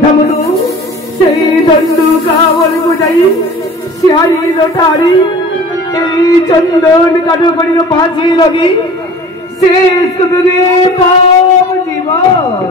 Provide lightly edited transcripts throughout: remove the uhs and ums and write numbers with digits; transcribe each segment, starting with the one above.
কথা মতো সেই দণ্ডুকা বলবো যাই সিহারি রটারি এই চন্দন কাঠকড়ির পাশে লগি শেষ করে পাব জীবন।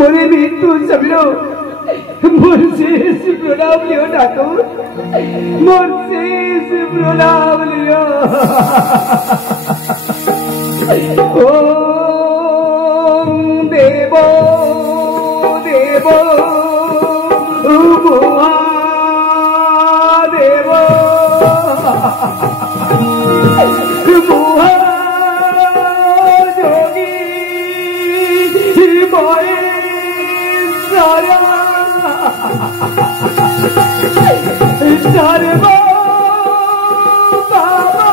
मोरे मृत्यु सबलो मोर शेष प्रणाम लियो ठाकुर मोर शेष प्रणाम लियो। ओम देवो देवो महादेवो सर्वो बाबा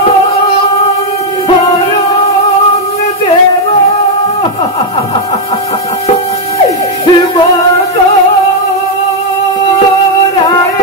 हरं देवो माता राय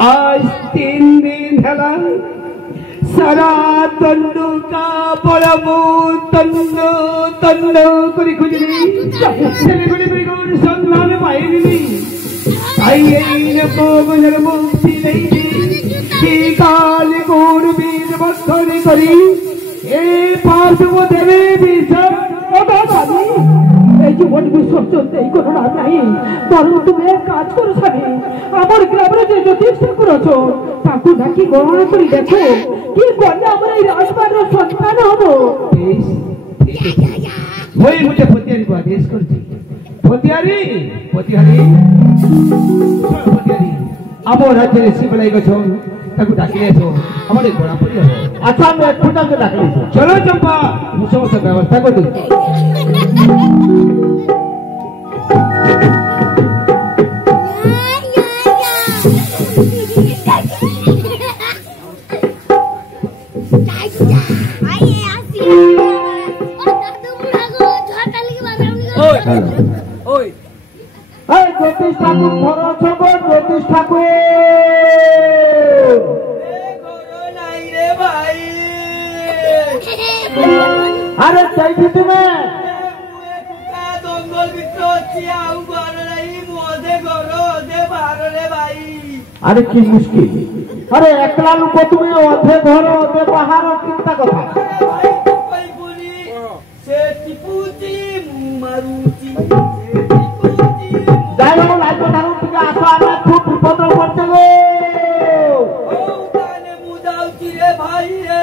आज 3 दिन है सारा तंडू का बड़बू तंडू तंडू करी खुजरी चले बड़ी बड़ी गोर संग्राम पाएगी आई को गुजर मुक्ति नहीं की काल गोर बीर बखरी करी ए पास वो देवी भी सब জীবন বিশ্বাস চলতে এই করোনা নাই বরং তুমি কাজ করো স্বামী আমার গ্রামের যে জ্যোতিষ ঠাকুর আছো তাকে নাকি গণনা করে দেখো কি করলে আমরা এই রাজবাড়ির সন্তান হবো ওই মুঝে পতিয়ারি को आदेश करती पतियारी पतियारी पतियारी अब राज्य रे शिवलाई गछो ताकू डाकिले छो हमरे गोड़ा पड़ी हो अच्छा मैं खुदा के डाकिले छो चलो चंपा मुसो से व्यवस्था कर दू ओए हाय ज्योतिष ठाकुर धरो छबो ज्योतिष ठाकुर नहीं रे भाई अरे चाहिए तुम्हें दंगल बिच आउ घर नहीं मोदे घर दे बाहर रे भाई আরে কি মুশকিল আরে একলা লোক তুমি অধে ঘর অধে বাহার চিন্তা কথা ভাই ভাই বলি সে টিপুচি মারুচি যাই হোক লাইটো ধারু থেকে আসো আমরা খুব বিপদ পড়ছে গো ও কানে মুদাউচি রে ভাই রে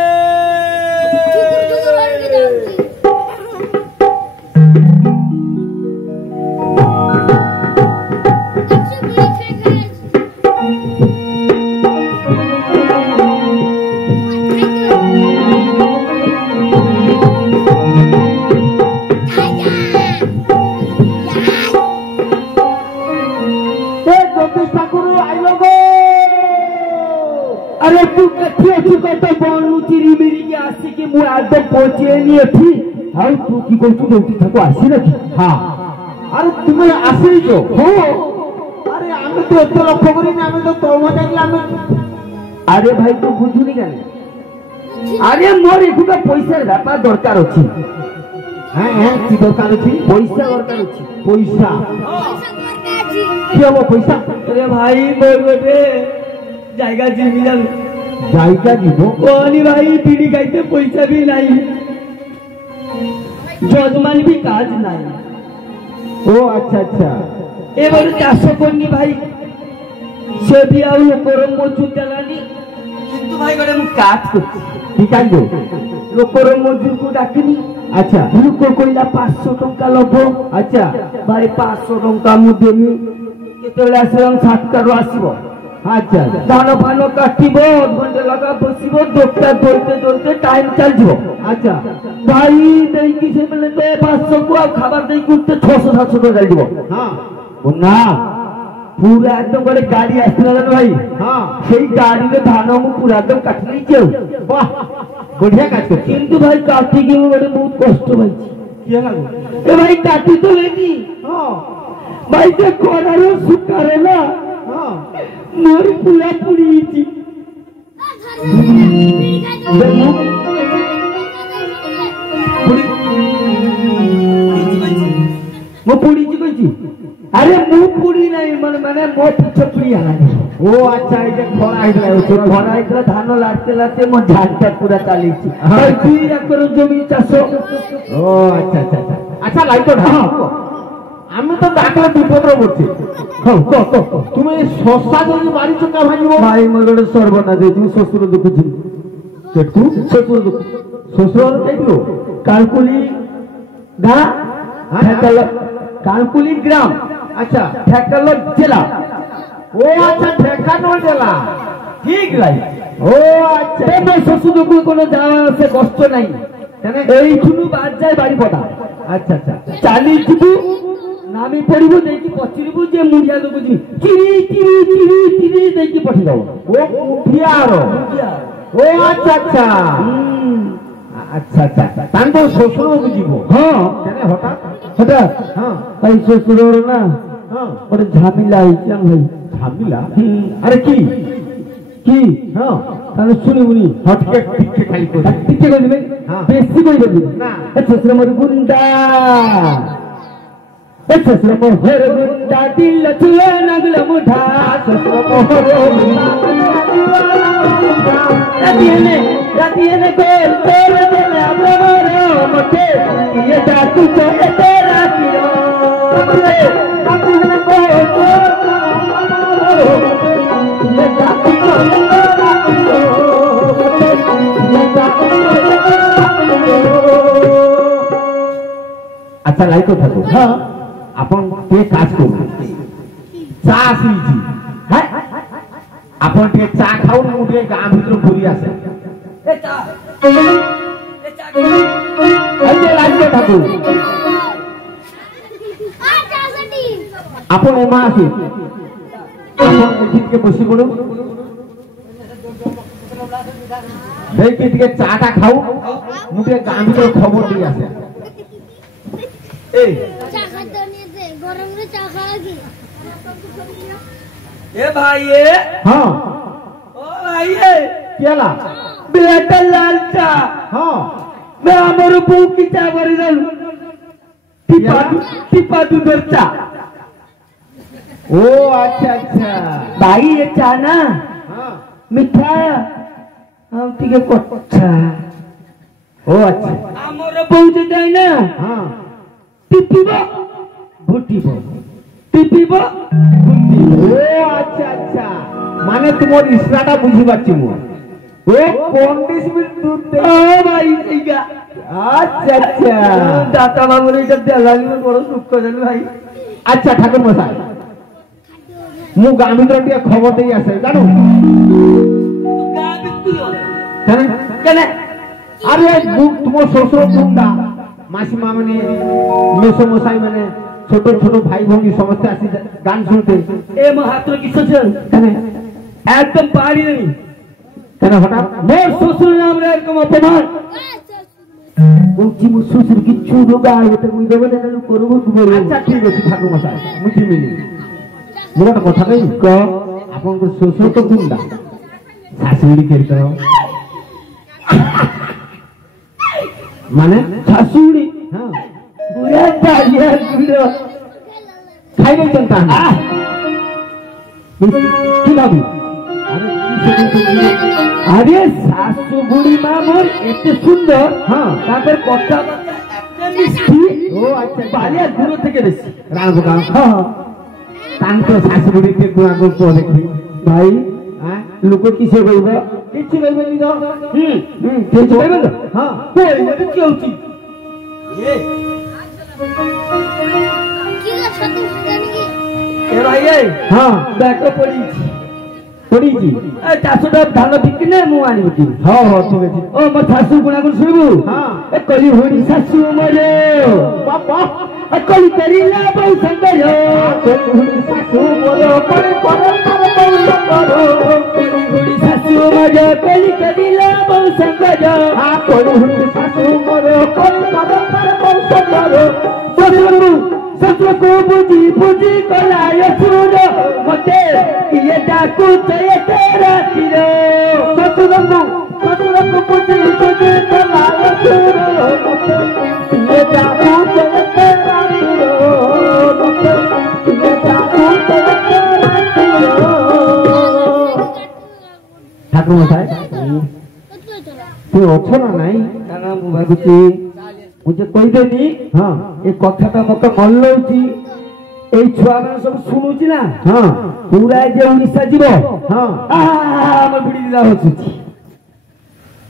अरे तू कथी तू कहते बोलू चिरी मेरी के आसी के मु एकदम पहुंचे नहीं थी हाउ तू की कोन तू जोटी थाको आसी ना हां আরে তুমি আসিছো हो আরে আমি তো এত লক্ষ্য করি না আমি তো তোমরা দেখলে আমি अरे भाई तू बुझुनी কেন अरे मोर एकुटा पैसा ব্যাপার দরকার আছে হ্যাঁ হ্যাঁ কি দরকার আছে পয়সা দরকার আছে পয়সা কি হবো পয়সা अरे भाई मोर बेटे জায়গা জিমি যাবে জায়গা দিব কোনি ভাই বিড়ি খাইতে পয়সা भी নাই যজমান भी কাজ নাই ও আচ্ছা আচ্ছা এবার চাষ করনি ভাই সে भी আর লোকর মজুর দেলানি কিন্তু ভাই করে মু কাজ করছি কি কাজ লোকর মজুর কো ডাকিনি আচ্ছা লোক কইলা 500 টাকা লব আচ্ছা ভাই 500 টাকা মু দেমি কেতলে আসলাম 7 টাকা আসিব আচ্ছা ধান ফান কাটিব ঘন্টা লাগা বসিব দোকটা ধরতে ধরতে টাইম চালଯିব আচ্ছা ভাই দেই কি সে বলে তো 500 কো খাবার দেই করতে 600 700 টাকা চালଯିব হ্যাঁ না পুরা একদম করে গাড়ি আসছিল না ভাই হ্যাঁ সেই গাড়িতে ধান মু পুরা একদম কাটি নিয়েছে বাহ বঢ়িয়া কাজ করছো কিন্তু ভাই কাটি কি বলে বহুত কষ্ট পাইছি কি লাগো এ ভাই কাটি তো লেনি হ্যাঁ ভাই যে করারও সুকারে না হ্যাঁ মোর পুরা পুড়িয়েছি মো পুড়িছি কইছি আরে মু পুড়ি নাই মানে মানে মো পিছে পুড়ি আনি ও আচ্ছা এই যে খরা হইলা তো খরা হইলা ধান লাড়তে লাড়তে মো ঝাড়টা পুরা চালিয়েছি হ্যাঁ। ভাই 2 একর জমি চাষ ও আচ্ছা আচ্ছা আচ্ছা আচ্ছা লাইটো ঢাল আমি তো ডাকলে বিপদ পড়ছি তুমি শশা যদি বাড়ি চোকা ভাঙিব ভাই মোর গোটে সর্বনা দেই তুমি শ্বশুর দেখুছি কেটু শ্বশুর দেখু শ্বশুর দেখলো কালকুলি গা হ্যাঁ। ঠেকাল কালকুলি গ্রাম আচ্ছা ঠেকাল জেলা ও আচ্ছা ঠেকানো জেলা ঠিক লাই ও আচ্ছা এই শ্বশুর দেখু কোনো যাওয়া আছে কষ্ট নাই এইখানে বাদ যায় বাড়ি পড়া আচ্ছা আচ্ছা চালি ଯିବୁ নামি পড়িব ଦେଇକି ପଚାରିବୁ ଯେ ମୁଣ୍ଡିଆ ଦେବୁ ଚିରି ଚିରି ଚିରି ଚିରି ଦେଇକି ପଠେଇଦବ ও মুঠিয়ার ও আচ্ছা আচ্ছা আচ্ছা আচ্ছা তাহলে তো শ্বশুরকে যাব ହଁ কেন হঠাৎ ସେଟା হ্যাঁ ଭାଇ ଶ୍ୱଶୁରର ନା হ্যাঁ ଗୋଟେ ଝାମିଲା ହେଇଛି ଆମ ଭାଇ ঝামিলা আরে কি কি হ্যাঁ ତାହେଲେ ଶୁଣିବୁନି হটকে টিকে খালি করে ଟିକେ କହିଦେବେ ହଁ। ବେଶୀ କହିଦେବି ନା। ଏ ଶ୍ୱଶୁର ମୋର ଗୁଣ୍ଡା ଏ ଶ୍ୱଶୁର ମୋହର ଗୁଣ୍ଡା ଦିଲ ଛୁଏ ନାଗଲ ମୁଠା ଶ୍ୱଶୁର ମୋହର ଗୁଣ୍ଡା ରାତି ହେଲେ ଗୋଲ ତୋର ଦେଲେ ଆମର ମତେ ଇଏ ଡାକୁଛ ଏତେ ରାତିର ରାତି ହେଲେ ଗୋଲ ଇଏ ଡାକୁଛ আচ্ছা লাইটো থাকো হ্যাঁ আপন তে কাজ করুন চা আসিছি হ্যাঁ আপন তে চা খাও মু তে গাঁ ভিতর ঘুরি আসে এই যে লাইটো থাকো আপন এমা আছে আপন এদিকে বসি পড়ো দেখি টিকে চাটা খাও মু তে গাঁ ভিতর খবর দিয়ে আসে এই ए भाई ए हाँ ओ भाई ए केला बेटा लाल चा हाँ मैं अमर बू की चा भरी दल टिपा दूधर चा ओ अच्छा अच्छा भाई ये चा ना हाँ मिठा हम टिके कच्चा ओ अच्छा आमर पहुंचे जाए ना हाँ टिपिबो भुटिबो टिपिबो ओ अच्छा अच्छा माने तुम्हार इशाराटा बुझी पाচ্ছি মু ও কন্ডিস মিল দুধ দে ও ভাই এইগা আচ্ছা আচ্ছা দাতা বাবুর এটা দেলালি বড় সুখ করেন ভাই আচ্ছা ঠাকুর মশাই মু গাঁ ভিতর টিকে খবর দেই আসে জানো গা বিক্রিও কেন কেন আরে তোমার শ্বশুর গুন্ডা মাসিমা মানে মেসো মশাই মানে ছোট ছোট ভাই ভৌনি সমস্ত আসি গান শুনতে এ মাহাত্র কি সচল কেন একদম পারি নাই কেন হঠাৎ মোর শ্বশুর নাম রে এরকম অপমান বলছি মু শ্বশুর কিচ্ছু রোগা এটা মুই দেব না করবো কি বলবো আচ্ছা ঠিক আছে ঠাকুর মশাই মুঠি মিলি মোর একটা কথা কই ক আপনার শ্বশুর তো গুন্ডা শাশুড়ি কের তো মানে শাশুড়ি হ্যাঁ বুড়া দাঁড়িয়ে বুড়ো খাই গেছেন তা কি লাগু আরে শাশু বুড়ি মা মোর এত সুন্দর হ্যাঁ তাদের কথা মিষ্টি ও আচ্ছা বালিয়া দূর থেকে বেশি রাজু গাঁ হ্যাঁ তাঙ্ক শাশুড়িকে গুণা করতে দেখি ভাই হ্যাঁ লোক কিসে কইব কিচ্ছু কইবেন নি তো কিছু কইব না হ্যাঁ কই এটা কি হচ্ছে এ ভাই এই হ্যাঁ দেখো পড়িছি পড়িছি এই 400 টাকা ধান বিক্রি নে মু আনিব কি হ্যাঁ হ্যাঁ ঠিক আছে ও মো শাশু গুণাগুণ শুনবু হ্যাঁ এ কলি হরি শাশু মরে বাবা এ কলি করিলা বউ সঙ্গর শাশু বলো করে করে তার বউ করো কলি হরি শাশু মরে কলি করিলা বউ সঙ্গর হ্যাঁ করে শাশু বলো করে করে তার বউ করো শ্বশুর শ্বশুরକୁ বুঝি বুঝি কলায় সুর মতে ইয়ে ডাকু এতে রাতির শ্বশুরକୁ বুঝি বুঝি কলায় সুর মতে ইয়ে ডাকু এতে রাতির মতে ইয়ে ডাকু এতে রাতির ঠাকুর মশাই তুই অছো না নাই কানা মু ভাবুছি মুঝে কইদেনি হ্যাঁ এই কথাটা মতো মন লউছি এই ছুয়া মানে সব শুনুছি না হ্যাঁ পুরা যে উড়িষ্যা যাব হ্যাঁ আমার বুড়ি দিদা হচ্ছে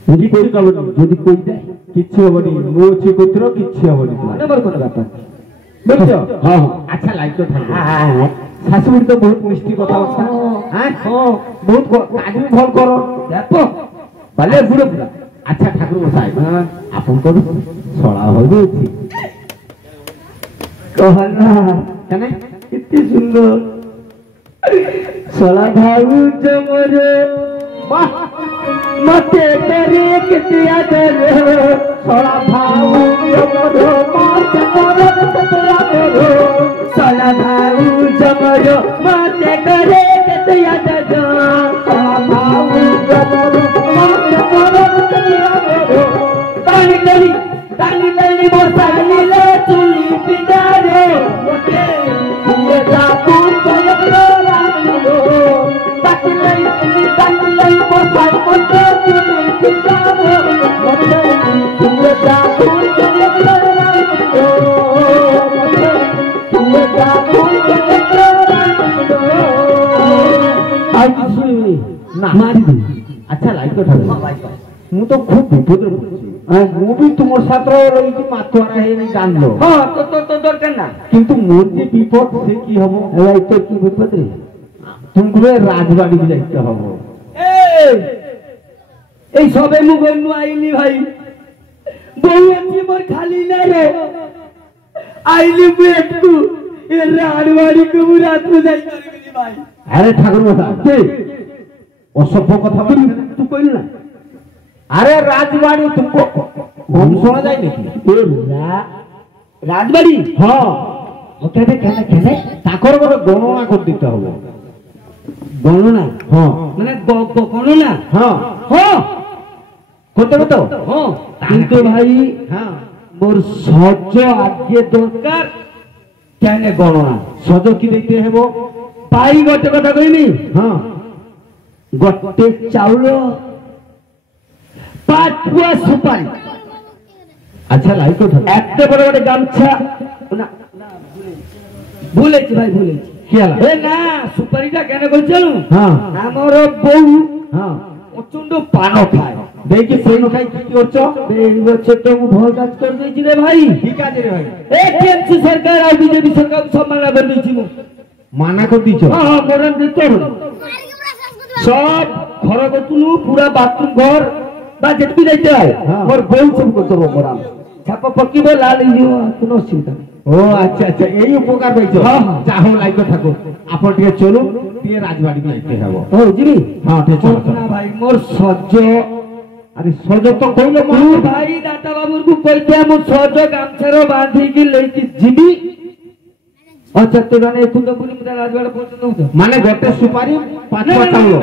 যদি কই যাবনি যদি কই দেয় কিচ্ছু হবনি মু অছি কইতর কিচ্ছু হবনি মানে বড় কোনো ব্যাপার বুঝছো হ্যাঁ আচ্ছা লাইটো থাকবে শাশুড়ি তো বহুত মিষ্টি কথা বলছা হ্যাঁ বহুত কাজ भी ভাল করো দেখো ভালে বুড়ো পুরা আচ্ছা ঠাকুর মশাই আপনক ছড়া হইবে কি কহনা কেন এত সুন্দর সলা ভাউ জমরে বাহ মতে করে কেতে আদর ছড়া ভাউ জমর মাতে করে কেতে আদর সলা ভাউ জমর মতে করে কেতে আদর ছড়া ভাউ জমর মাতে করে কেতে আদর টানি টানি বসাইলে চুলি পিটারে মতে ইয়ে ডাকু চলে রাখলো তাকলাই বসাই মতে চুলি পিটারে মতে ইয়ে ডাকু চলে রাখলো মতে ইয়ে ডাকু চলে রাখলো আর কিছু শুনিনি না মারি দি আচ্ছা লাইটো ঠাকুর ମୁଁ ତ ଖୁବ ବିପଦରେ ପଡୁଛି ମୁଁ ବି ତୁମ ସାଥିରେ ରହିଛି ମାଥୁଆରା ହେଇନି ଜାଣିଲ হ্যাঁ তো দরকার না କିନ୍ତୁ ମୋର যে বিপদ সে কি হব রাইতো কি বিপদ রে তুমি রাজবাড়ি যাইতে হব এই সবে মু গন্নু আইলি ভাই বউ আছি মোর খালি না রে আইলি মু একটু এ রাজবাড়ি কো মু রাত মু যাই পারবি ভাই আরে ঠাকুর মশাই অসভ্য কথা বলি তুই কইল না আরে রাজবাড়ি তুমকো ঘুম শোনা যায় নাকি রাজবাড়ি হ্যাঁ ওটাতে কেন কেন তাকর বড় গণনা করে দিতে হবে গণনা হ্যাঁ মানে গণনা হ্যাঁ হ্যাঁ করতে হবে তো হ্যাঁ কিন্তু ভাই হ্যাঁ মোর সহ্য আগে দরকার কেন গণনা সজ কি দিতে হব भाई गोटे कथा कहमी हाँ गोटे चाउल 5 पुआ सुपारी अच्छा लाइक को था एत बड़ गोटे गामछा ना भूले भाई भूले क्या ए ना सुपारीटा केन कइछलु हाँ हमर बहू हाँ प्रचंड पान खाए देखि सेनो खाई की करछो এই বছর তো ভোট কাজ করে দিয়েছি রে ভাই ঠিক আছে রে ভাই এ টিএমসি সরকার আর বিজেপি সরকার সব মানা করে দিয়েছি মু মানা করে দিছো হ্যাঁ হ্যাঁ মোরাম দিতে হবে সব ঘর কতুলু পুরা বাথরুম ঘর বা যেটুকু যাইতে হয় মোর বউ সব করতে হবে মোরাম ছাপা পকিব লাল ইউ কোনো অসুবিধা নেই ও আচ্ছা আচ্ছা এই উপকার পাইছো যাও লাইক থাকো আপন টিকে চলো টিকে রাজবাড়ি যাইতে হবো ও জিবি হ্যাঁ ঠিক আছে না ভাই মোর সহ্য আরে সহজ তো কইলো তু ভাই দাতা বাবুর কু কইতে মু সহ্য গামছার বাঁধি কি লইকি জিবি আচ্ছা তো গানে কুন্দপুরি মধ্যে রাজবাড়ি পৌঁছতে হতো মানে গোটে সুপারি 5 পুয়া চাউল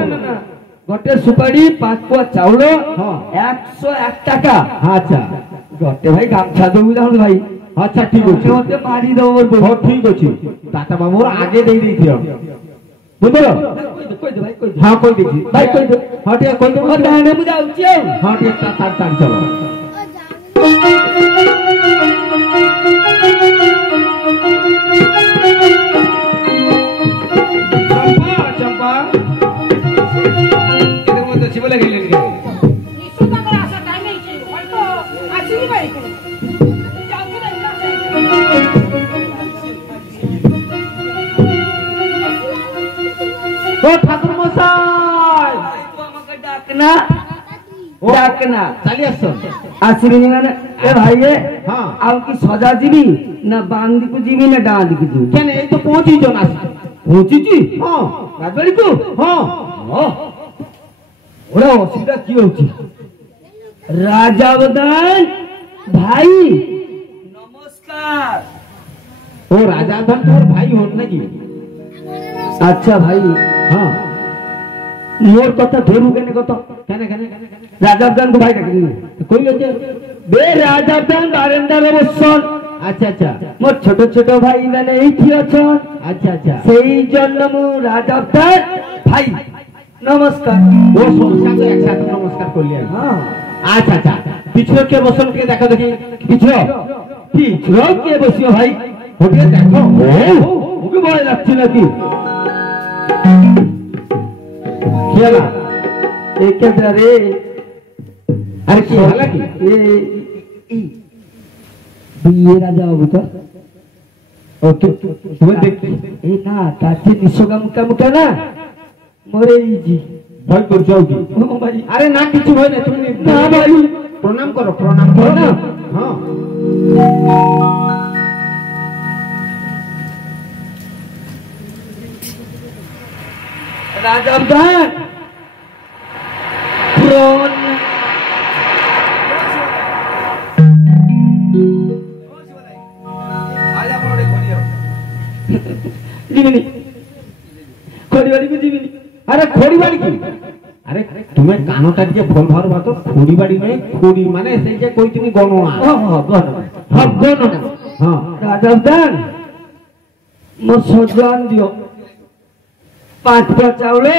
গোটে সুপারি 5 পুয়া চাউল হ্যাঁ 101 টাকা আচ্ছা গোটে ভাই গামছা দেবু দাও ভাই আচ্ছা ঠিক আছে মতে মারি দাও মোর বউ হ্যাঁ ঠিক আছে দাতা বাবুর আগে দেই দিও বুঝলো কই দে ভাই কই দে হ্যাঁ কই দেখি ভাই কই দে হ্যাঁ ঠিক কই দেব দাঁড়ে মু যাউছি হ্যাঁ ঠিক তার তার চলো চম্পা এদের মধ্যে শিবলে গেলেন কি নিশুতাকর আশা টাইম হইছে হয়তো আসিনি ভাই যাও তো ও ঠাকুর মশাই তো আমাকে ডাকনা ডাকনা চালি আসছো আসিবি না এ ভাই এ হ্যাঁ আও কি সজা জিবি না বাম দিকু জিবি না ডান দিকু জিবি কেন এই তো 25 জন আছে পৌঁছিছি হ্যাঁ রাজবাড়ি কু হ্যাঁ ওরা অসুবিধা কি হচ্ছে রাজাবদান ভাই নমস্কার ও রাজা ধন তোর ভাই হন নাকি আচ্ছা ভাই হ্যাঁ মোর কথা ধরু কেন কত কেন কেন রাজাবদান কো ভাই ডাকি কইলো যে বে রাজাবদান বারেন্দার বসন আচ্ছা আচ্ছা মোর ছোট ছোট ভাই মানে এইটি আছেন আচ্ছা আচ্ছা সেই জন্য মু রাজাবদান ভাই নমস্কার ও সংসার তো একসাথে নমস্কার করলি হ্যাঁ আচ্ছা আচ্ছা পিছনে কে বসন কে দেখা দেখি পিছনে পিছনে কে বসিও ভাই ওকে দেখো ওকে ভয় লাগছে নাকি খেলা একেবারে আরে কি হলা কি বিয়ে রাজা বাবু তো ও তুমি দেখতে এই না তার যে নিঃসগা মুখা মুখা না মরে ইজি ভয় করছো কি ও ভাই আরে না কিছু ভয় না তুমি না ভাই প্রণাম করো প্রণাম করো না হ্যাঁ রাজাবদান প্রণ জিমিনি খড়িবাড়ি জিমিনি আরে খড়ি বাড়ি কি আরে তুমি কানোটা যে ফল ভর বাতো খড়ি বাড়ি নয় খড়ি মানে সেই যে কই তুমি গণনা গণনা হ্যাঁ রাজাবদান মো সজান দিও 5 পা চাউলে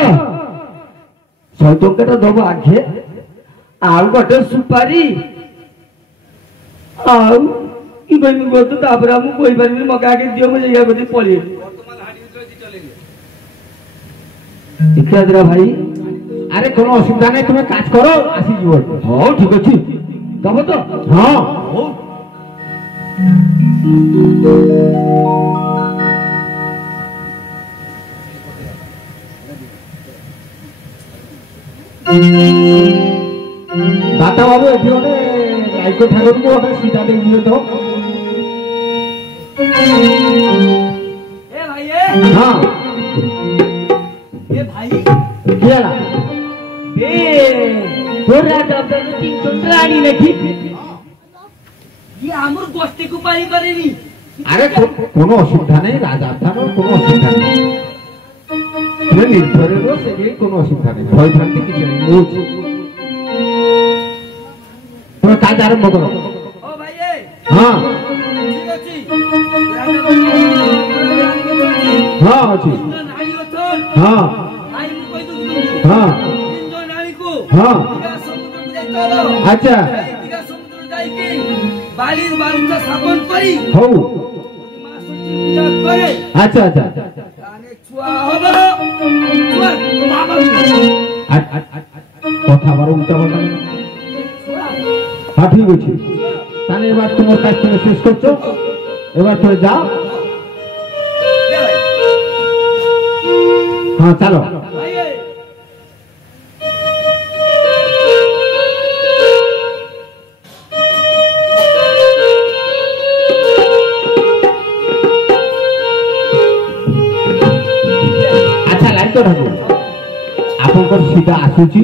100 টঙ্কাটা দেবো আগে আর গোটে সুপারি আর কি কইমি গতো তারপরে আমি কই পারিনি মকে আগে দিও মে জায়গা করতে পড়ি ইকরাদরা ভাই আরে কোনো অসুবিধা নাই তুমি কাজ করো আসি জীব হ্যাঁ ঠিক আছে যাব তো হ্যাঁ দাতা বাবু এটি ওটা লাইক ঠাকুরকে ওটা সিধা দিয়ে দিয়ে দাও এ ভাই হ্যাঁ এ ভাই কি হলা বে তোর রাজাবদান 300 রানী নাকি ये আমর গোষ্ঠী কো পারি করেনি আরে কোনো অসুবিধা নেই রাজা থানার কোনো অসুবিধা নেই তুমি নির্ভরে রো সেটাই কোনো অসুবিধা নেই ভয় থাকতে কিছু নেই বুঝছি তুমি কাজ আরম্ভ করো ও ভাই হ্যাঁ ঠিক আছে রাজাবদান হ্যাঁ আছে নারী हां भाई मु कहि दउ हां तीन जन नारी को हां दिगा समुद्र को जाई चलो अच्छा दिगा समुद्र जाई के बाली बालुका स्थापन करी हो मां सची पूजा करे अच्छा अच्छा ताने छुआ होबो छुआ बाबा কথা বড় উল্টা পাল্টা হ্যাঁ ঠিক আছে তাহলে এবার তোমার কাজ তুমি শেষ করছো এবার তুমি যাও হ্যাঁ চলো আচ্ছা লাইট তো রাখো আপনার সিধা আসুচি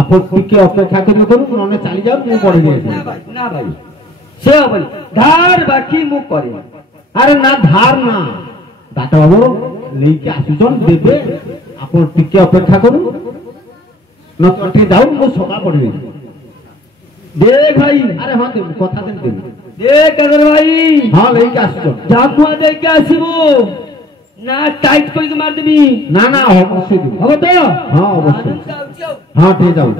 আপন টিকে অপেক্ষা করি করুন ননে চালি যাও মু পড়ে যাই না ভাই সে হবনি ধার বাকি মু করে আরে না ধার না দাতা বাবু লেইকে আসুচন দেবে আপন টিকে অপেক্ষা করুন নটে যাও মু সকাল পড়ে যাই দে ভাই আরে হ্যাঁ দেব কথা দেন দেব দে কাদের ভাই হ্যাঁ লেইকে আসুচন জাকুয়া দেখে আসিবো না টাইট করে মার দিবি না না অবশ্যই দেব হবে তো হ্যাঁ অবশ্যই আনন্দ আউছি হ্যাঁ ঠিক যাও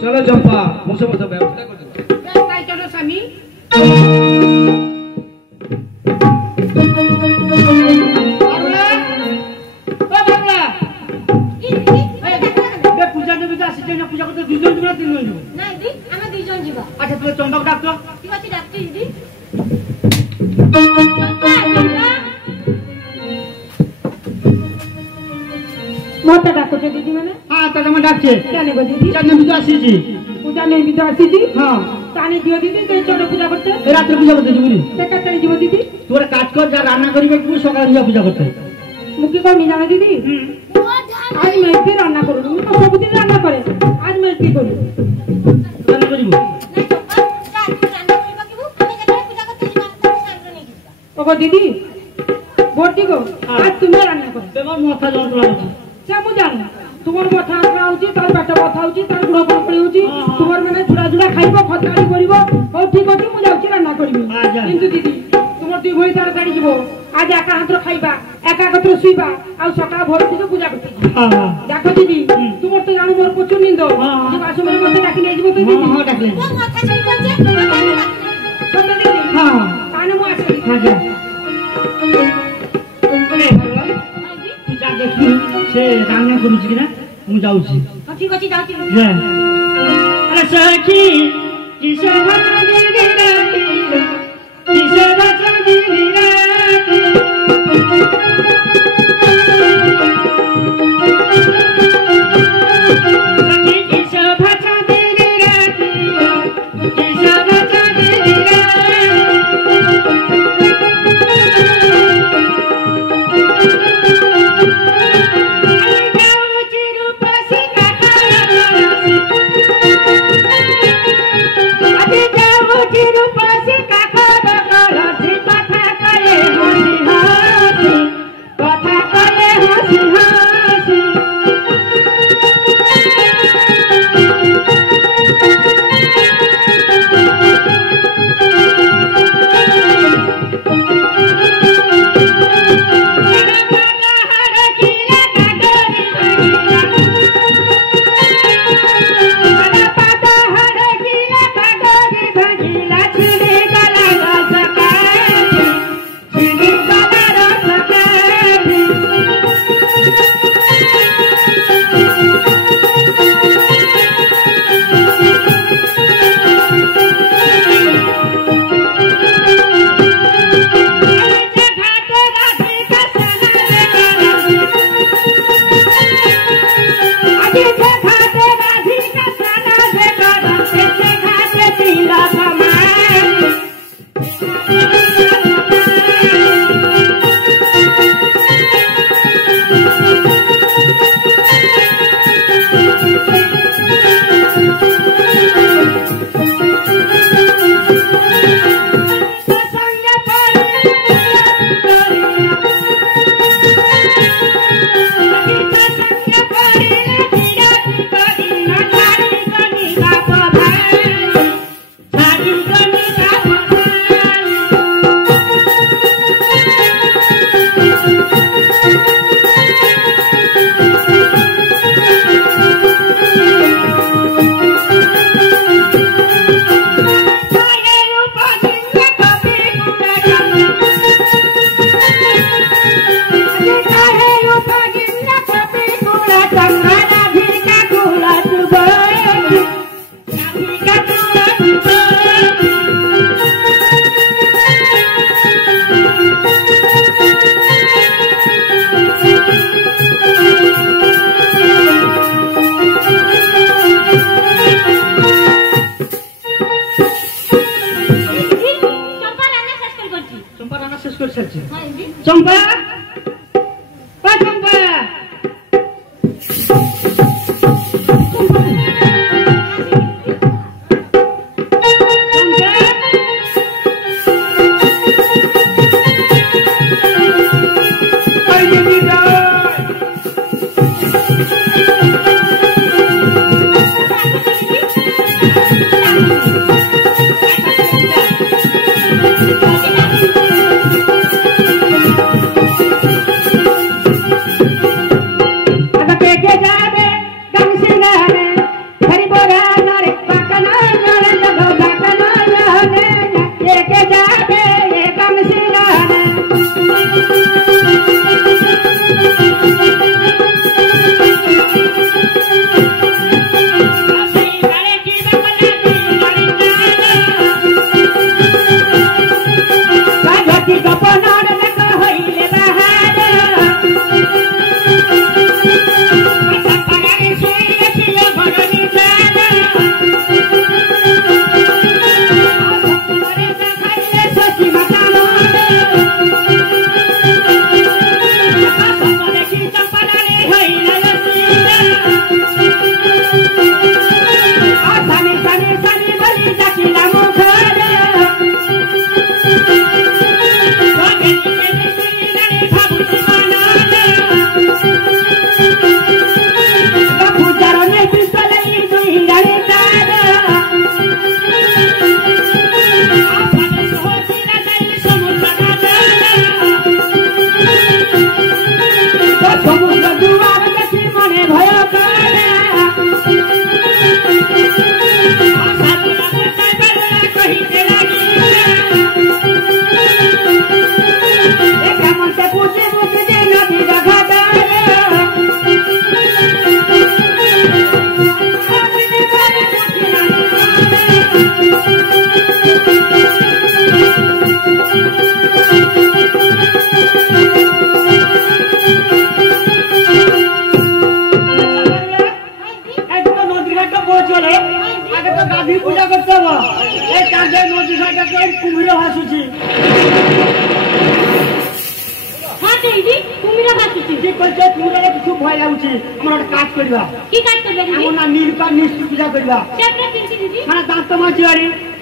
চলো চম্পা বসে বসে ব্যবস্থা করে দেব তাই চলো স্বামী পূজা দেবী তো আসছে না পূজা করতে দুজন দিবা তিনজন দিব না দিদি আমরা দুইজন যাবা আচ্ছা তুমি চম্পাকে ডাকতো ঠিক আছে ডাকছি দিদি মতে ডাকছো দিদি মানে হ্যাঁ তাহলে আমার ডাকছে কেন গো দিদি চাঁদনি পুজো আসিছি পূজা নেই বিতো আসিছি হ্যাঁ তানি দিও দিদি যে চলো পূজা করতে এই রাত্রে পূজা করতে যাবি সেকাতারি দিব দিদি তোর কাজ কর যা রান্না করিবে একটু সকালে যা পূজা করতে মুখি করনি জানো দিদি আজ মেয়েকে রান্না করুন তুমি তো সবদিন রান্না করে আজ মেয়েকে করুন রান্না করিব ওগো দিদি ভর্তি গো আজ তুমি রান্না করো তোমার মাথা যন্ত্রণা হচ্ছে সে মু জানি তোমার মাথা আঁকড়া হচ্ছে তার পেট ব্যথা হচ্ছে তার গুড় পড়ে হচ্ছে তোমার মানে ঝুড়া ঝুড়া খাইব খতকারি করিব হଉ ঠিক আছে মু যাচ্ছি রান্না করিবি কিন্তু দিদি তোমার দুই ভাই তাড়াতাড়ি যাব আজ একা হাতর খাইবা একা হাতর শুইবা আর সকাল ভোর থেকে পূজা করতে দেখো দিদি তোমার তো জানো মোর প্রচুর নিন্দ যে বাসমের মধ্যে ডাকি নিয়ে যাব তুই দিদি হ্যাঁ ডাকলেন সত্যি দিদি হ্যাঁ কানে মু আসি হ্যাঁ যা তুই যা দেখি সে রান্না করুছি কিনা ମୁଁ ଯାଉଛି ঠিক আছে যাচ্ছি আরে সখী কিসে ভাজি রাতি কিসে ভাজি রাতি সখী কিসে ভাজি রাতি কিসে ভাজি রাতি कर सकते हां दीदी चंपा ओ चंपा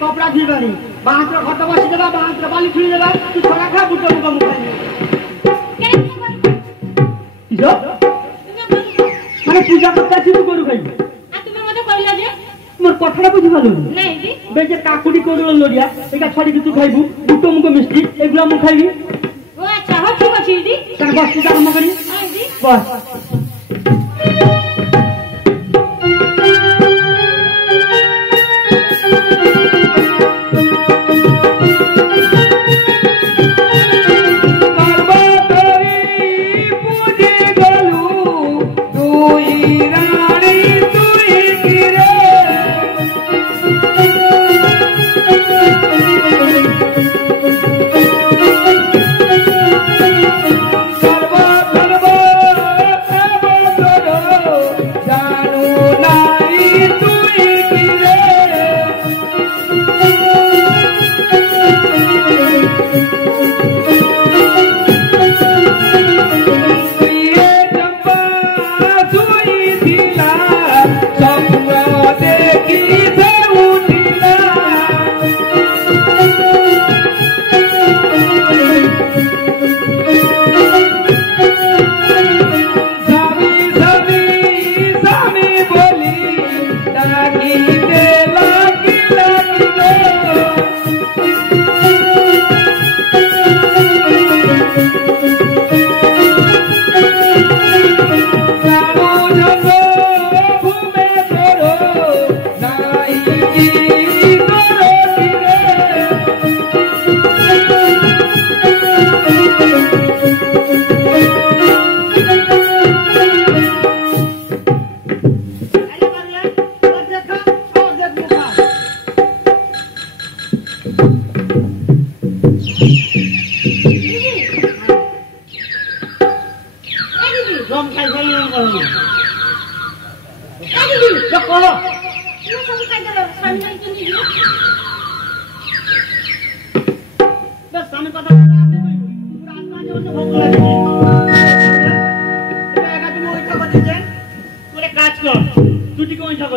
कपड़ा धीबानी बांत्र घट बसी देबा बांत्र बाली छुई देबा तू छोरा खा बुटो मुका मुखाई जो माने पूजा करता छी तू करू खाई आ तुमे मते कहला जे मोर कथड़ा बुझी पालु नहीं दी बे जे काकुडी कोडलो लोडिया एका छडी कि तू खाइबू बुटो मुको मिष्टी एगुला मु खाइबी ओ अच्छा हो ठीक अछि दी कर बस पूजा हम करी हां दी बस बस सामने पता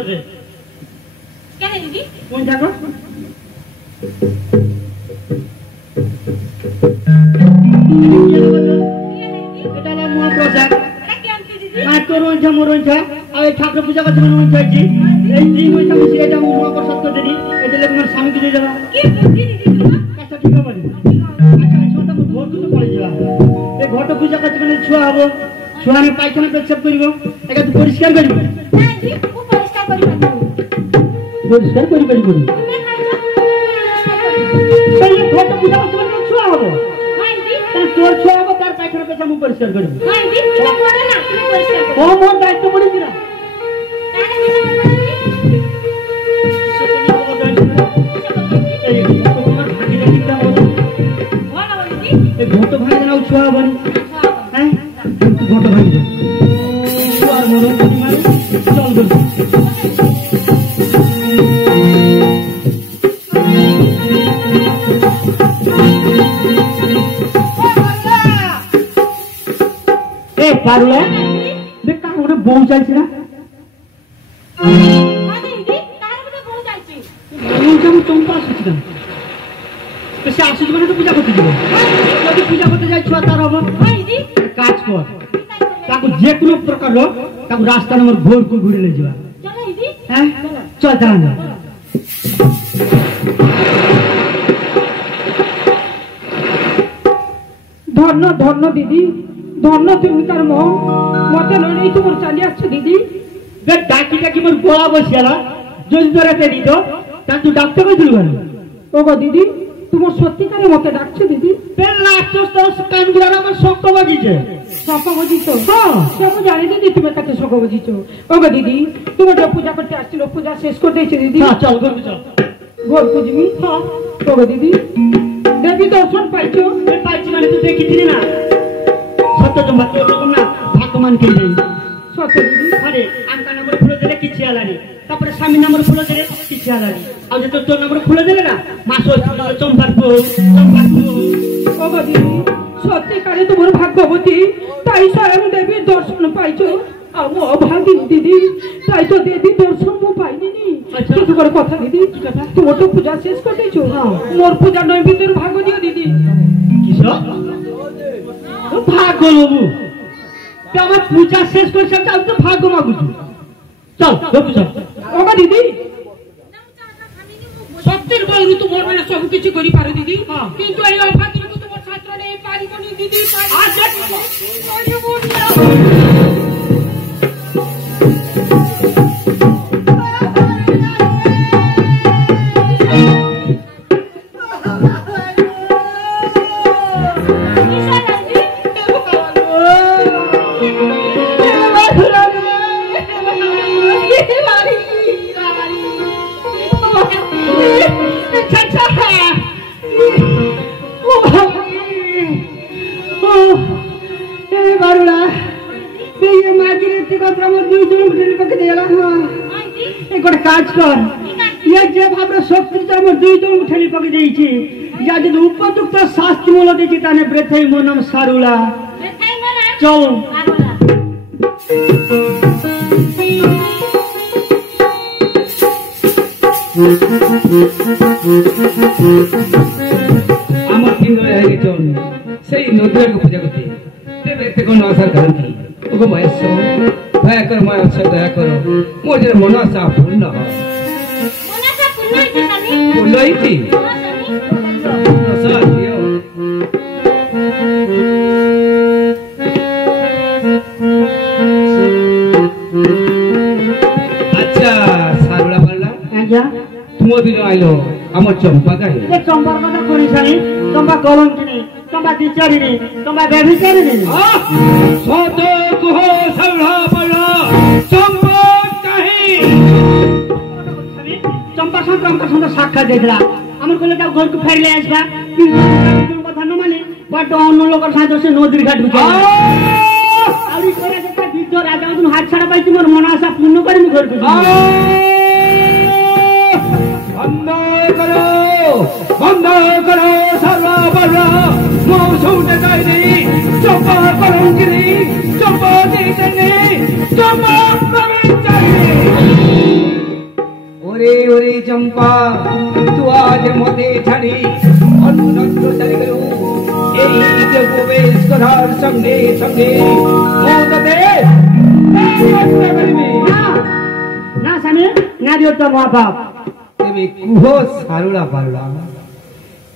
করছে কেন দিদি কোন থাকো এটা হলো মহাপ্রসাদ এটা কি আনছি দিদি আর তোর ওইটা মোর ওইটা আর এই ঠাকুর পূজা করতে মানে ওইটা হয়েছি এই দিন ওইটা বসে এটা মহাপ্রসাদ করতে দিই এটা লেগে আমার স্বামীকে দিয়ে যাবা কি দিদি তোমার আচ্ছা ঠিক আছে আচ্ছা এই ছোটটা ভোর তো পড়ে যাবা এই ঘরটা পূজা করতে মানে ছুয়া হবো ছুয়া আমি পায়খানা পেচ্ছাপ করিব এটা তুই পরিষ্কার করিব না দিদি ও পরিষ্কার করি পারবো পরিষ্কার করি করি করি তুমি খাইছো তাই এই ঘরটা পূজা করতে মানে ছুয়া হবো হ্যাঁ দিদি তাহলে তোর ছুয়া হবো তার পায়খানা পেচ্ছাপ আমি পরিষ্কার করিব হ্যাঁ দিদি তুমি করে না তুমি পরিষ্কার করো ও মোর দায়িত্ব পড়েছি না তাহলে কি করবে এই তোমার ভাগি দিতে হবে ভালো দিদি এই ঘরটা ভাঙে নাও ছুয়া হবো হ্যাঁ তুই ঘরটা ভাঙি দে আর মোর মানে চল দে এ পারলে দেখ কার ওরে বউ চাইছি না হ্যাঁ দিদি কার মধ্যে বউ যাচ্ছে বউটা আমি চম্পা আসছি না তো সে আসছি মানে তো পূজা করতে দিব যদি পূজা করতে যাই ছুয়া তার হবো হ্যাঁ দিদি কাজ কর তাকে যে কোনো প্রকার হোক তাকে রাস্তা নম্বর ভোর করে ঘুরে নিয়ে যাওয়া চলো দিদি হ্যাঁ চল দাঁড়ান ধন্য ধন্য দিদি ধন্য তুমি তার মন মতে লড়াই তোমার চালিয়ে আসছো দিদি দেখ ডাকি ডাকি মোর গোড়া বসিয়ালা যদি ধরাতে দিত তা তুই ডাকতে পারছিল কেন ওগো দিদি তোমার সত্যিকারের মতে ডাকছো দিদি পেন লাস্ট কানগুলার আমার শক্ত বাজিছে সকা বুঝিছ হ্যাঁ সব জানি দিদি তুমি কাছে সকা বুঝিছ ওগো দিদি তোমার যে পূজা করতে আসছিল পূজা শেষ করতে এসে দিদি হ্যাঁ চল ঘুরবি চল ঘর পুজমি ওগো দিদি দেবী দর্শন পাইছো এ পাইছি মানে তুই দেখিছিলি না সত্য তোমার তোর রকম না ভাগ্যমান কে যাই সত্য দিদি আরে আঙ্কা নম্বর ফুলে দিলে কিছু আলানি তারপরে স্বামী নম্বর ফুলে দিলে কিছু আলানি আর যে তোর নম্বর ফুলে দিলে না মাস চম্পার বউ ওগো দিদি সত্যিকারে তোমার ভাগ্যবতী তাই স্বয়ং দেবীর দর্শন পাইছো আমি অভাগিনী দিদি তাই তো দেবীর দর্শন মো পাইনি আচ্ছা। কিছু করে কথা দিদি তোমার তো পূজা শেষ করতেছো মোর পূজা নৈবেদ্যের ভাগ্য দিও দিদি কিসব ভাগ্য বাবু আমার পূজা শেষ করছে আমি তো ভাগ্য মাগুছি চল বাবু চল ওগো দিদি সত্যের বলরু তোমার মানে সব কিছু করি পারে দিদি কিন্তু এই অভাগীরকু তোমার ছাত্র নেই পারিবনি দিদি কাজ কর যে ভাবে শক্তি আমার দুই জন ঠেলি পাকে দিয়েছি যা যদি উপযুক্ত শাস্তি মূল দিয়েছি তাহলে ব্রেথাই মোর নাম সারুলা বেথাই মারা চল আগলা আমার তিন ধরে হয়ে গেছে সেই নদীর পূজা করতে দেখতে কোনো আসার কারণ কি ওগো মহেশ্বর দয়া করো মহেশ্বর দয়া করো মোর যে মনসা পূর্ণ হয় মনসা পূর্ণ হইছে স্বামী পূর্ণ হইতি হ্যাঁ স্বামী প্রসাদ দিও আচ্ছা সারুলা বললাম আচ্ছা তোমার দিন আইলো আমার চম্পা গাই এ চম্পার কথা করিস আমি চম্পা কলঙ্কিনি চম্পা বিচারিনি চম্পা ব্যভিচারিনি সত কুহ সারুলা বললা চম্পা কাহি চম্পার সঙ্গে আমার সঙ্গে সাক্ষাৎ দেখলা আমার কলে তাও ঘরকে ফেরলে আসবা কিন্তু কথা ন মানে বড্ড অন্য লোকের সাথে সে নদীর ঘাট বিচার আর এই করে একটা বৃদ্ধ রাজা যখন হাত ছাড়া পাইছি মোর মন আশা পূর্ণ করে আমি ঘরকে বন্ধ করো সারুলা বললা মৌসুম দেখাইনি চম্পা কলঙ্কিনি চম্পা দিতে চম্পা ওরে ওরে চম্পা তু আজ মতে ছাড়ি অন্যত্র চলে গেল এই যে প্রবেশ করার সঙ্গে সঙ্গে মততে না স্বামী না দিও তো মহাপাপ তুমি কুহ সারুলা পারলা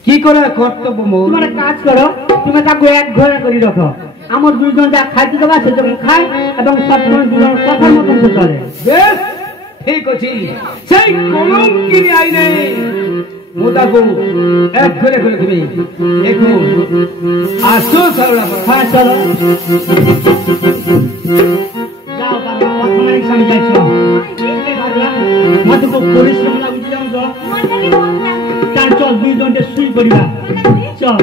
কি করে কর্তব্য মৌ তোমার কাজ করো তুমি তাকে এক ঘরে করে রাখো আমার দুইজন যা খাইতে দেবা সে যখন খায় এবং সবসময় দুজন কথার মতন সে চলে বেশ ঠিক আছে সেই কলঙ্কিনী আইনে মোতাকো এক ঘরে ঘরে তুমি দেখো আসো সারুলা হ্যাঁ চলো যাও বাবা কথা নাই স্বামী যাচ্ছ মতো খুব পরিশ্রম লাগুছে যেমন তো মন্ডলী বন্ধা চার চল দুইজনকে শুই করিবা চল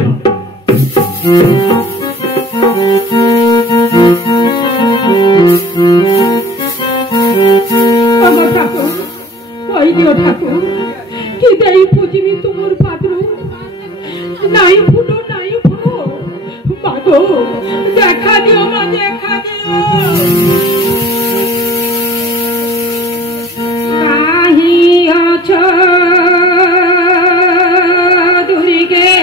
আমার ঠাকুর ওই দিও ঠাকুর কি দেই পুজিনি তোমার পাত্র নাই ফুটো নাই ফুটো মাগো দেখা দিও মা দেখা দিও কাহি আছো দুরিগে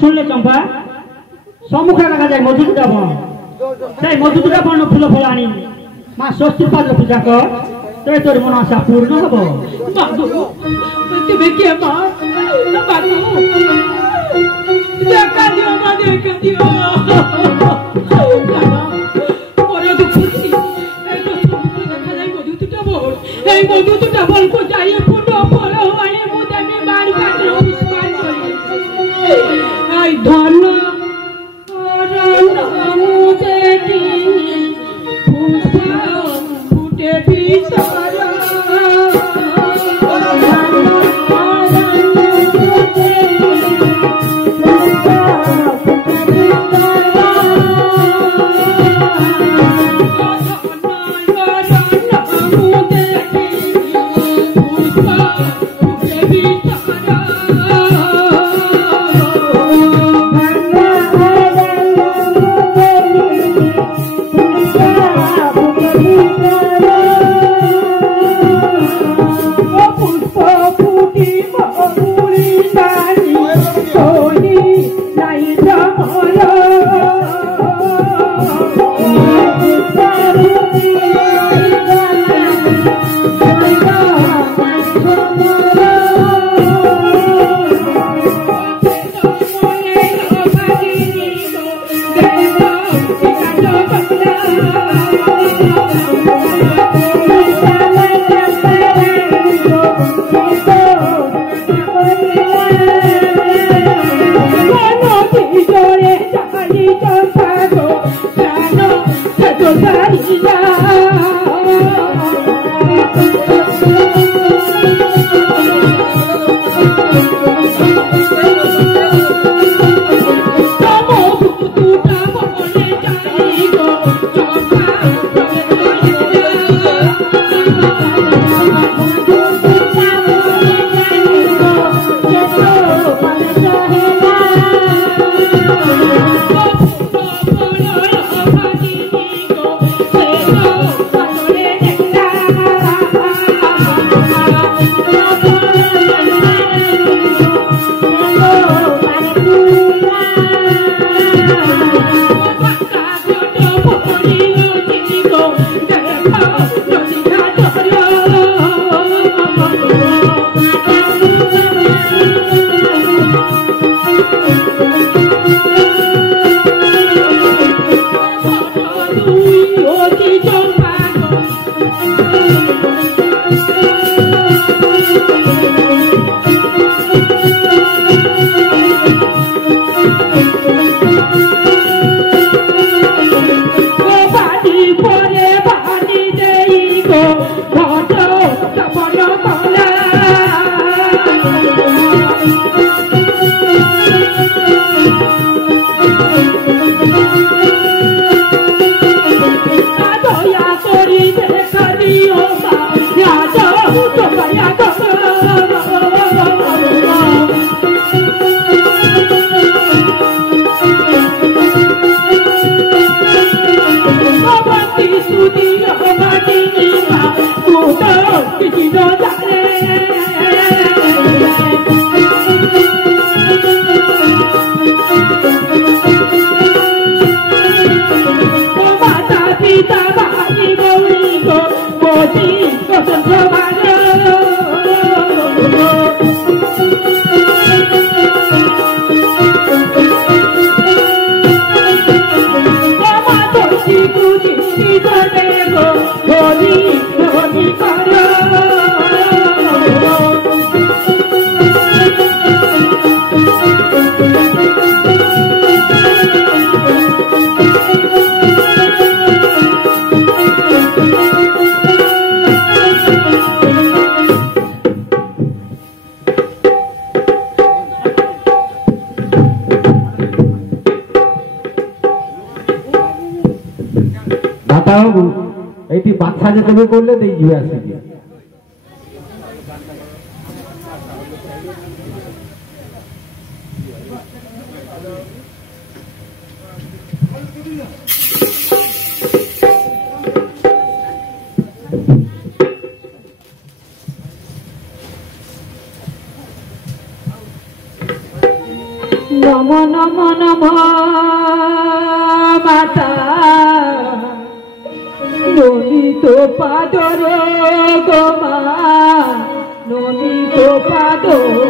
শুনলে চম্পা সম্মুখে রাখা যায় মধুদুটা বন সেই মধুদুটা বন ফুল ফল আনি মা ষষ্ঠীর পাত্র পূজা কর তবে তোর মন আশা পূর্ণ হব তুমি কে মা দেখা দিও মা দেখা দিও পরে তো খুশি এই তো সম্মুখে দেখা যায় মধুদুটা বন এই মধুদুটা বন কো যাই পূর্ণ ফল হয় মুদামে বাড়ি পাত্র পুষ্পান করি আই ধন দেবী তারা এইটি বাচ্চা যে তবে করলে দেখবে আসি নম নম নম মাতা নমিত পাদর গোমা নমিত পাদর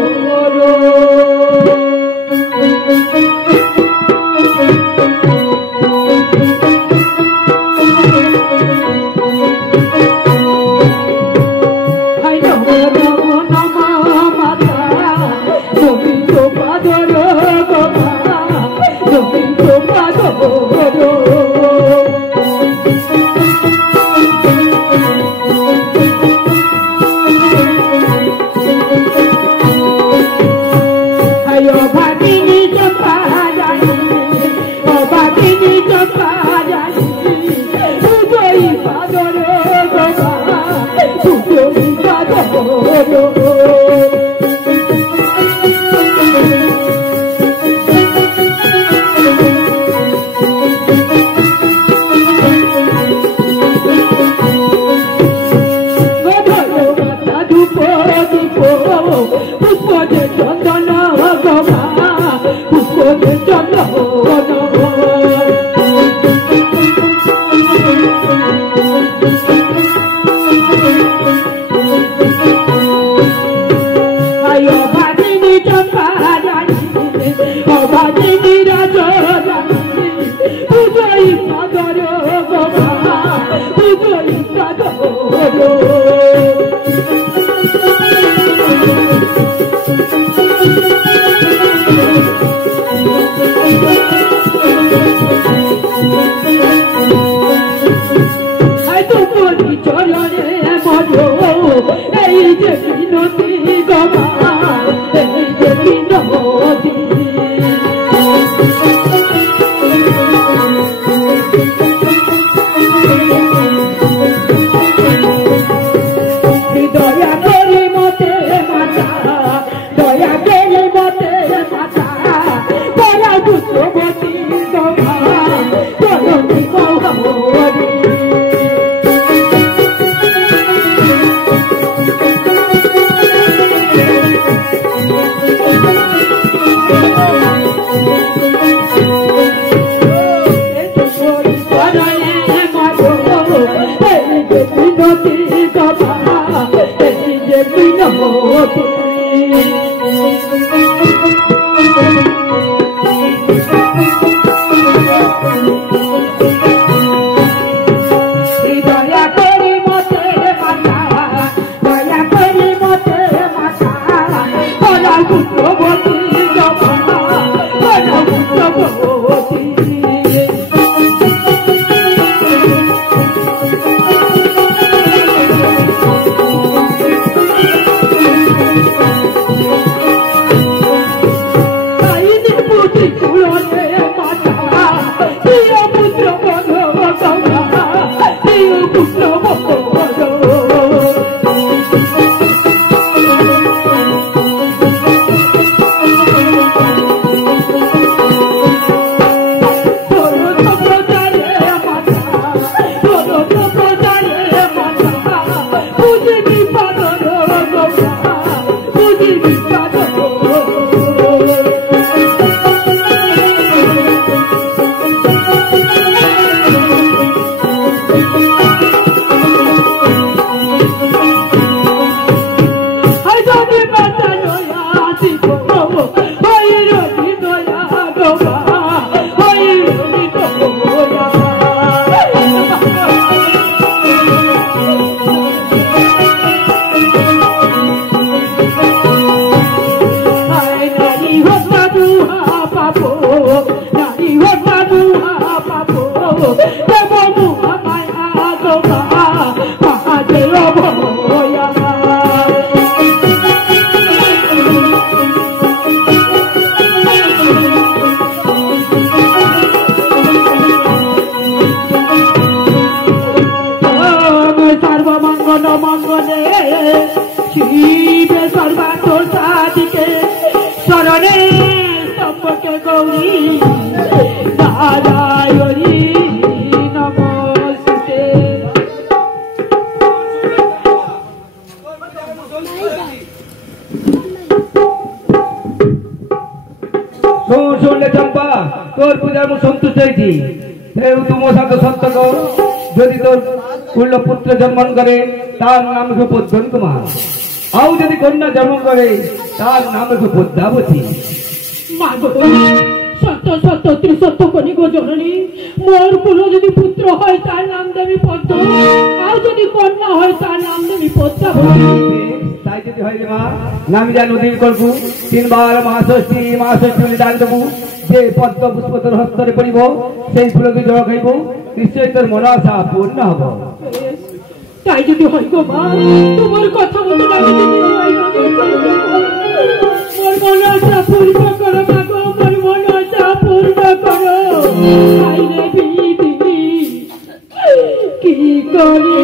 শুনলে চম্পা তোর পূজার মু সন্তুষ্ট হয়েছি তুম সাথে সত্য কর যদি তোর কুল্ল পুত্র জন্ম করে তার নাম রেখে পদ্মন কুমার আউ যদি কন্যা জন্ম করে তার নাম রেখে পদ্মাবতী সত্য সত্য ত্রিসত্য কনি গো জননী মোর পুরো যদি পুত্র হয় তার নাম দেবী পদ্ম আর যদি কন্যা হয় তার নাম দেবী পদ্মাবতী তাই যদি হয় মা নামি যা নদীর করবু তিনবার মহাষষ্ঠী দান দেবু যে পদ্ম পুষ্প তোর হস্তরে পড়িব সেই ফুলকে জল খাইব নিশ্চয় তোর মন আশা পূর্ণ হব তাই যদি হয় গো মা তোমার কথা মতো আমি মোর মন আশা পূর্ণ করো মা গো মোর মন আশা পূর্ণ করো আইরে বিধি কি করি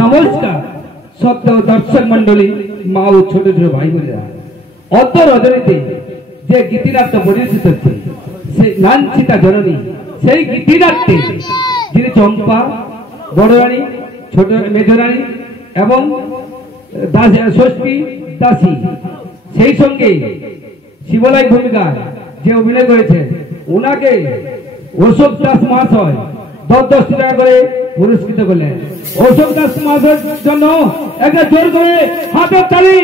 নমস্কার সত্য দর্শক মন্ডলী মা ও ছোট ছোট ভাই বোনেরা অত রজনীতে যে গীতিনাট্য পরিবেশিত হচ্ছে সেই লাঞ্ছিতা জননী সেই গীতিনাট্যে যিনি চম্পা বড় রানী ছোট মেজরানী এবং ষষ্ঠী দাসী সেই সঙ্গে শিবলাই ভূমিকা যে অভিনয় করেছে ওনাকে অশোক দাস মহাশয় 10 টাকা করে পুরস্কৃত করলেন। অশোক দাস মহাশয়ের জন্য একটা জোর করে হাতের তালি।